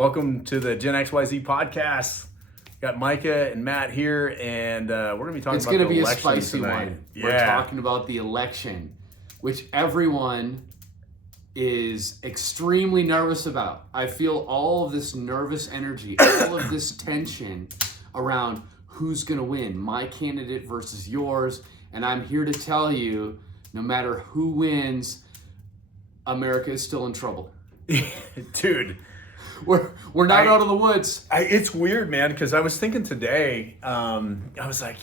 Welcome to the Gen XYZ podcast. Got Micah and Matt here, and we're going to be talking about the election tonight. It's going to be a spicy one. Yeah. We're talking about the election, which everyone is extremely nervous about. I feel all of this nervous energy, all of this tension around who's going to win, my candidate versus yours, and I'm here to tell you, no matter who wins, America is still in trouble. Dude. We're not out of the woods. It's weird, man, because I was thinking today, I was like,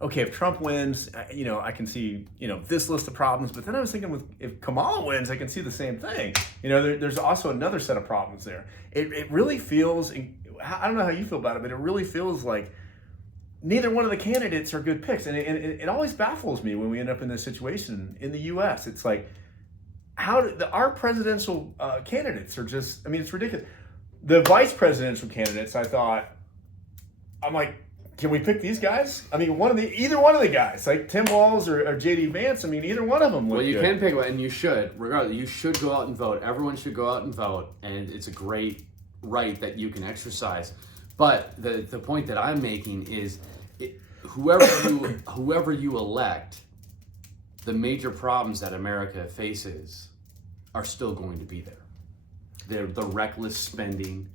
okay, if Trump wins, I can see, this list of problems. But then I was thinking, if Kamala wins, I can see the same thing. There's also another set of problems there. It really feels, I don't know how you feel about it, but it really feels like neither one of the candidates are good picks. And it always baffles me when we end up in this situation in the U.S. It's like, our presidential candidates are just, it's ridiculous. The vice presidential candidates, I'm like, can we pick these guys? Either one of the guys, like Tim Walz or J.D. Vance, either one of them look good. Well, you can pick one, and you should. Regardless, you should go out and vote. Everyone should go out and vote, and it's a great right that you can exercise. But the point that I'm making is, whoever you elect, the major problems that America faces are still going to be there. The reckless spending,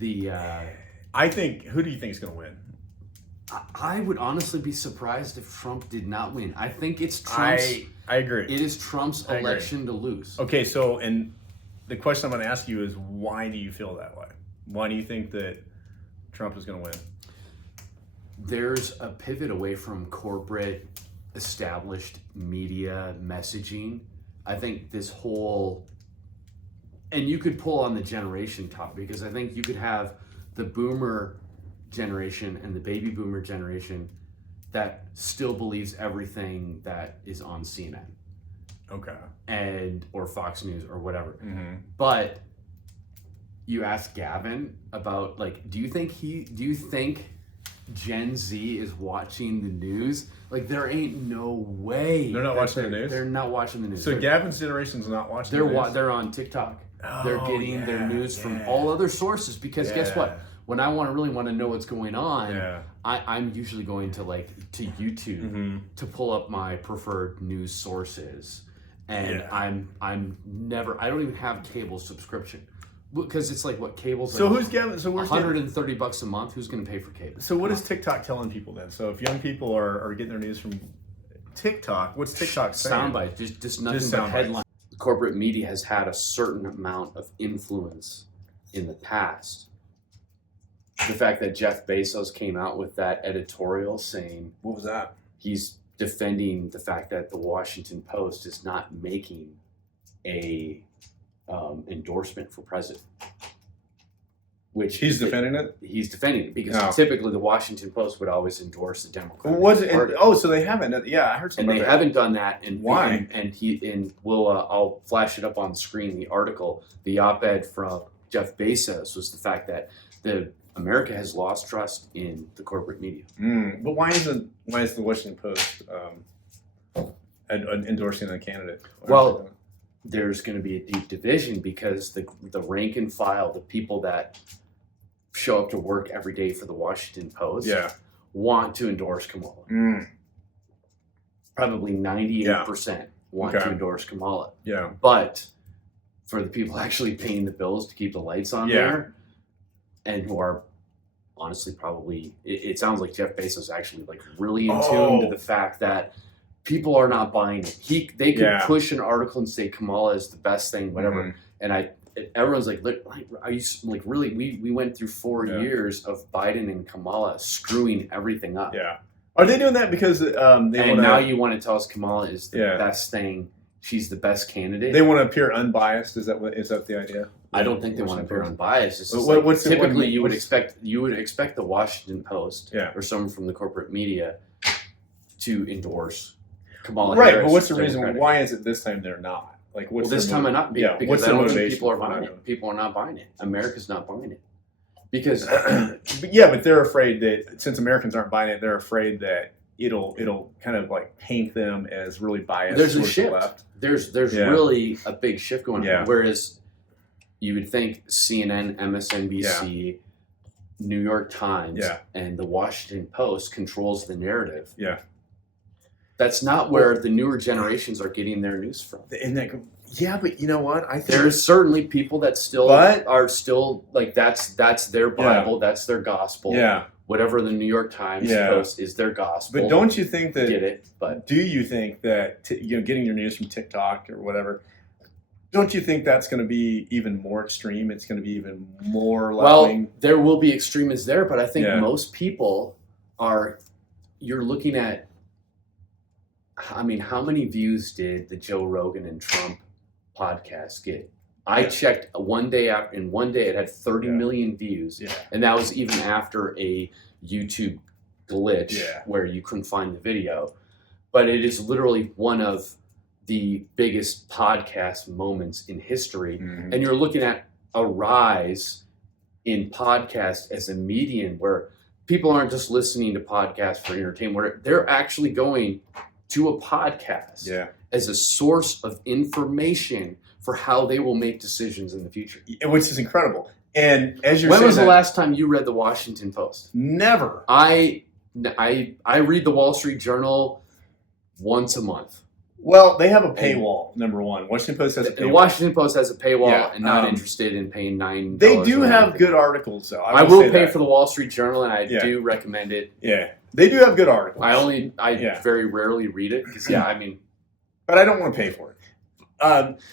who do you think is going to win? I would honestly be surprised if Trump did not win. I think it's Trump's. I agree. It is Trump's election to lose. Okay, so, and the question I'm going to ask you is, why do you feel that way? Why do you think that Trump is going to win? There's a pivot away from corporate, established media messaging. I think this whole, and you could pull on the generation top, because I think you could have the boomer generation and the baby boomer generation that still believes everything that is on CNN. Okay. Or Fox News or whatever. Mm-hmm. But you ask Gavin about, do you think Gen Z is watching the news? There ain't no way. They're not watching the news? They're not watching the news. So Gavin's generation's not watching the news? They're on TikTok. Oh, they're getting their news from all other sources, because guess what? When I really want to know what's going on, I'm usually going to YouTube to pull up my preferred news sources. And I don't even have cable subscription. Because it's cable's so who's Gavin? So where's $130 a month? Who's going to pay for cable? So what is TikTok telling people then? So if young people are getting their news from TikTok, what's TikTok saying? Soundbite, just nothing but headlines. The corporate media has had a certain amount of influence in the past. The fact that Jeff Bezos came out with that editorial saying, what was that? He's defending the fact that the Washington Post is not making a endorsement for president. Which he's defending it? He's defending it because typically the Washington Post would always endorse the Democratic Party. So they haven't. Yeah, I heard something. And they haven't done that. And why? I'll flash it up on the screen. The article, the op-ed from Jeff Bezos was the fact that America has lost trust in the corporate media. But why is the Washington Post endorsing a candidate? Well, there's going to be a deep division because the rank and file, the people that show up to work every day for the Washington Post, want to endorse Kamala. Probably 98% want to endorse Kamala. Yeah. But for the people actually paying the bills to keep the lights on there, and who are honestly probably, it sounds like Jeff Bezos is actually really in tune to the fact that people are not buying it. They could push an article and say Kamala is the best thing, whatever. And everyone's like, are you really? We went through 4 years of Biden and Kamala screwing everything up. Yeah. Are they doing that because now you want to tell us Kamala is the best thing? She's the best candidate. They want to appear unbiased. Is that the idea? I don't think they want to appear unbiased. It's just typically you would expect the Washington Post or someone from the corporate media to endorse Kamala Harris. Right, but what's the reason? Why is it this time they're not? This time not because I don't think people are buying it. People are not buying it. America's not buying it because. but they're afraid that since Americans aren't buying it, they're afraid that it'll kind of paint them as really biased. There's a shift. There's really a big shift going on. Whereas you would think CNN, MSNBC, New York Times, and the Washington Post controls the narrative. Yeah. That's not where the newer generations are getting their news from. Yeah, but you know what? I think there's certainly people that still are still like that's their Bible, that's their gospel. Yeah. Whatever the New York Times post is their gospel. But don't you think that? Get it? But do you think that getting your news from TikTok or whatever? Don't you think that's going to be even more extreme? It's going to be even more left-wing? Well, there will be extremists there, but I think most people are. You're looking at. I mean, how many views did the Joe Rogan and Trump podcast get? I checked one day after, in one day it had 30 million views, and that was even after a YouTube glitch where you couldn't find the video. But it is literally one of the biggest podcast moments in history, and you're looking at a rise in podcasts as a medium where people aren't just listening to podcasts for entertainment, where they're actually going to a podcast as a source of information for how they will make decisions in the future. Which is incredible. And as you're saying, when was the that, last time you read the Washington Post? Never. I read the Wall Street Journal once a month. Well, they have a paywall, number one. Washington Post has a paywall. The Washington Post has a paywall and not interested in paying $9. They do have good articles, though. I will pay for the Wall Street Journal, and I do recommend it. Yeah. They do have good articles. I very rarely read it because, I mean. But I don't want to pay for it.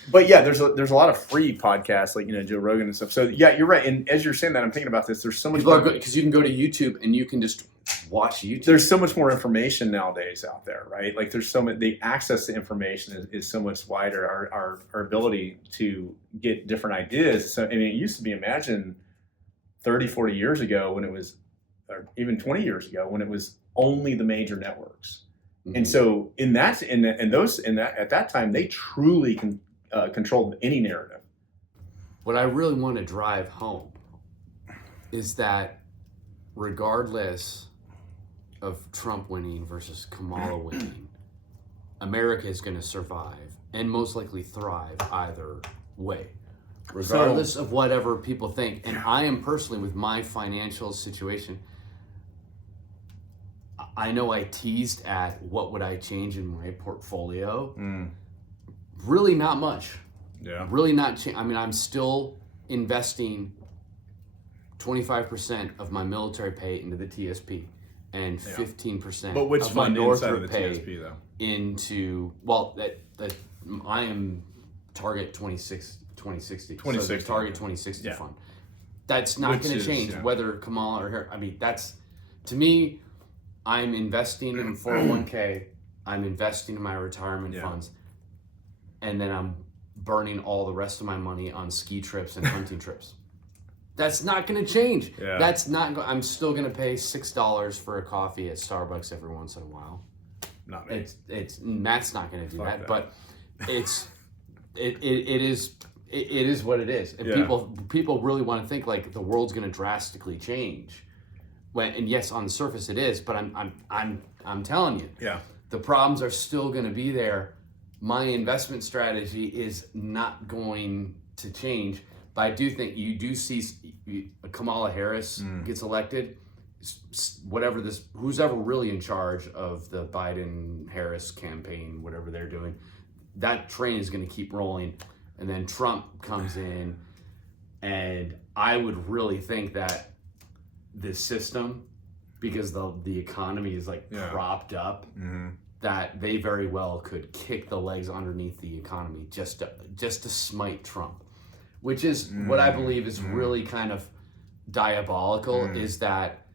But yeah, there's a lot of free podcasts like Joe Rogan and stuff. So yeah, you're right. And as you're saying that, I'm thinking about this. There's so much because you can go to YouTube and you can just watch YouTube. There's so much more information nowadays out there, right? Like there's so much. The access to information is so much wider. Our ability to get different ideas. So I mean, it used to be imagine 30, 40 years ago when it was, or even 20 years ago when it was only the major networks. And so at that time, they truly controlled any narrative. What I really want to drive home is that regardless of Trump winning versus Kamala winning, America is going to survive and most likely thrive either way, regardless of whatever people think. And I am personally, with my financial situation, I know I teased at what would I change in my portfolio. Really not much. Yeah. Really not. I mean, I'm still investing 25% of my military pay into the TSP and 15% but which of my fund inside of Northrop the pay TSP, though? into, that I am target 2060. So the target 2060 fund. That's not going to change whether Kamala or her. I mean, that's, to me, I'm investing in 401k, I'm investing in my retirement funds, and then I'm burning all the rest of my money on ski trips and hunting trips. That's not going to change. Yeah. That's not. I'm still going to pay $6 for a coffee at Starbucks every once in a while. Not me. It's Matt's not going to do that, but it is what it is. And people really want to think like the world's going to drastically change. And yes, on the surface it is, but I'm telling you, the problems are still going to be there. My investment strategy is not going to change, but I do think you do see Kamala Harris gets elected, who's ever really in charge of the Biden-Harris campaign, whatever they're doing, that train is going to keep rolling, and then Trump comes in, and I would really think that this system, because the economy is propped up, that they very well could kick the legs underneath the economy just to smite Trump, which is what I believe is really kind of diabolical. Is that,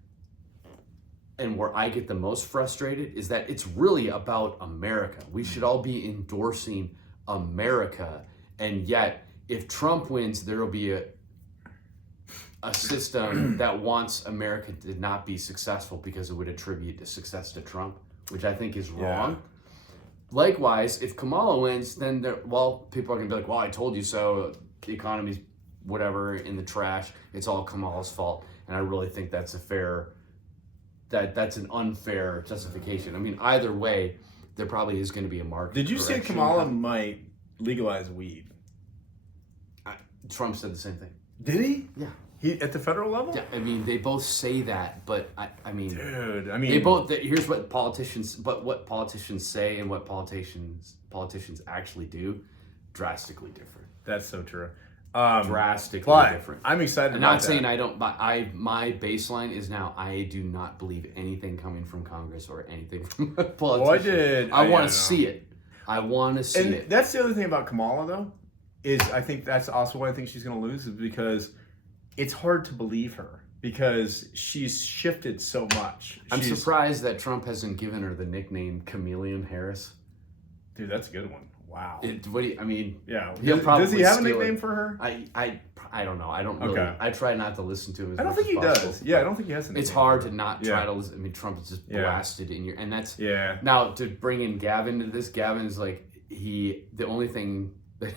and where I get the most frustrated is that it's really about America. We should all be endorsing America, and yet if Trump wins, there will be a system that wants America to not be successful because it would attribute the success to Trump, which I think is wrong. Likewise, if Kamala wins, then people are going to be like, well, I told you so. The economy's whatever in the trash. It's all Kamala's fault. And I really think that's that's an unfair justification. I mean, either way, there probably is going to be a market. Did you say Kamala might legalize weed? Trump said the same thing. Did he? Yeah. He at the federal level? Yeah, I mean, they both say that, but I mean, Dude, I mean, here's what politicians say and what politicians actually do, drastically different. That's so true. Drastically different. I'm excited. I'm not saying I don't, but my baseline is now I do not believe anything coming from Congress or anything from politicians. I want to see it. I want to see it. That's the other thing about Kamala, though, is I think that's also why I think she's going to lose, is because it's hard to believe her because she's shifted so much. I'm surprised that Trump hasn't given her the nickname Chameleon Harris. Dude, that's a good one. Wow. I mean, yeah. Does he have a nickname for her? I don't know. I don't really. Okay. I try not to listen to him. I don't think he does. Yeah, I don't think he has a nickname. It's hard to not try to listen. I mean, Trump is just blasted in your, and that's Now to bring in Gavin to this, Gavin is like the only thing that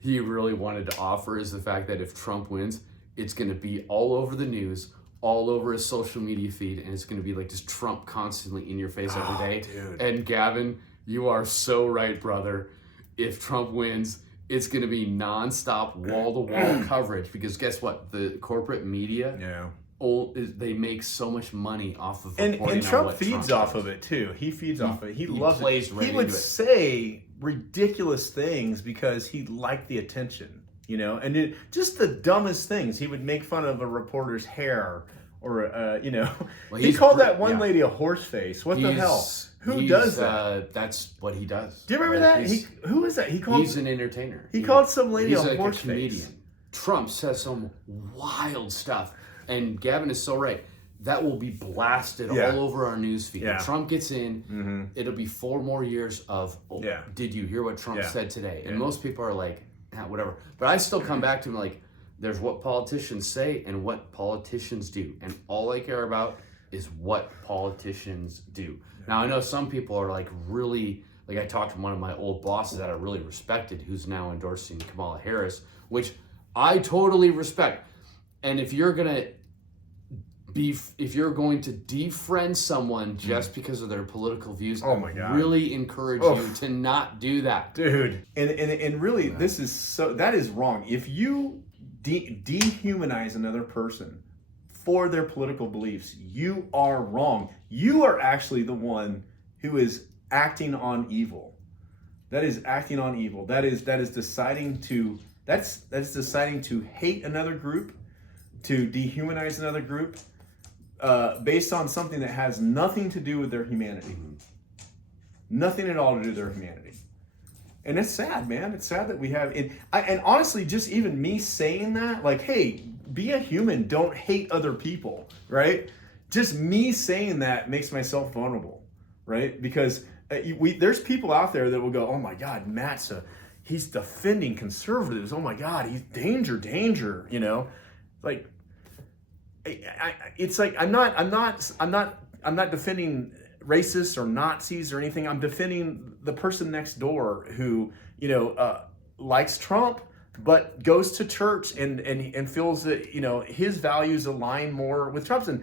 he really wanted to offer is the fact that if Trump wins, it's going to be all over the news, all over his social media feed, and it's going to be like just Trump constantly in your face every day. Dude. And Gavin, you are so right, brother. If Trump wins, it's going to be nonstop, wall-to-wall coverage because guess what? The corporate media, they make so much money off of reporting and Trump on what feeds Trump off does. of it too. He feeds off of it. He loves plays it. Right He would into it. say ridiculous things because he liked the attention, you know, and just the dumbest things. He would make fun of a reporter's hair. Or, you know, well, he called that one lady a horse face. What the hell? Who does that? That's what he does. Do you remember that? Who is that? He's an entertainer. He called some lady a horse comedian. Face. Trump says some wild stuff. And Gavin is so right. That will be blasted all over our newsfeed. Yeah. If Trump gets in, it'll be 4 more years of, did you hear what Trump said today? And most people are like, whatever. But I still come back to him like, there's what politicians say and what politicians do. And all I care about is what politicians do. Now, I know some people are like really, like I talked to one of my old bosses that I really respected who's now endorsing Kamala Harris, which I totally respect. And if you're going to defriend someone just because of their political views, oh my God, really encourage you to not do that. Dude. And really, that is wrong. If you dehumanize another person for their political beliefs, you are wrong. You are actually the one who is acting on evil. That is acting on evil. That is deciding to hate another group, to dehumanize another group, based on something that has nothing to do with their humanity. Nothing at all to do with their humanity. And it's sad, man. It's sad that we have it. And honestly, just even me saying that, like, hey, be a human. Don't hate other people, right? Just me saying that makes myself vulnerable, right? Because there's people out there that will go, oh my God, he's defending conservatives. Oh my God, he's danger. You know, like, it's like I'm not defending racists or Nazis or anything. I'm defending the person next door who, you know, likes Trump but goes to church and feels that, you know, his values align more with Trump's. And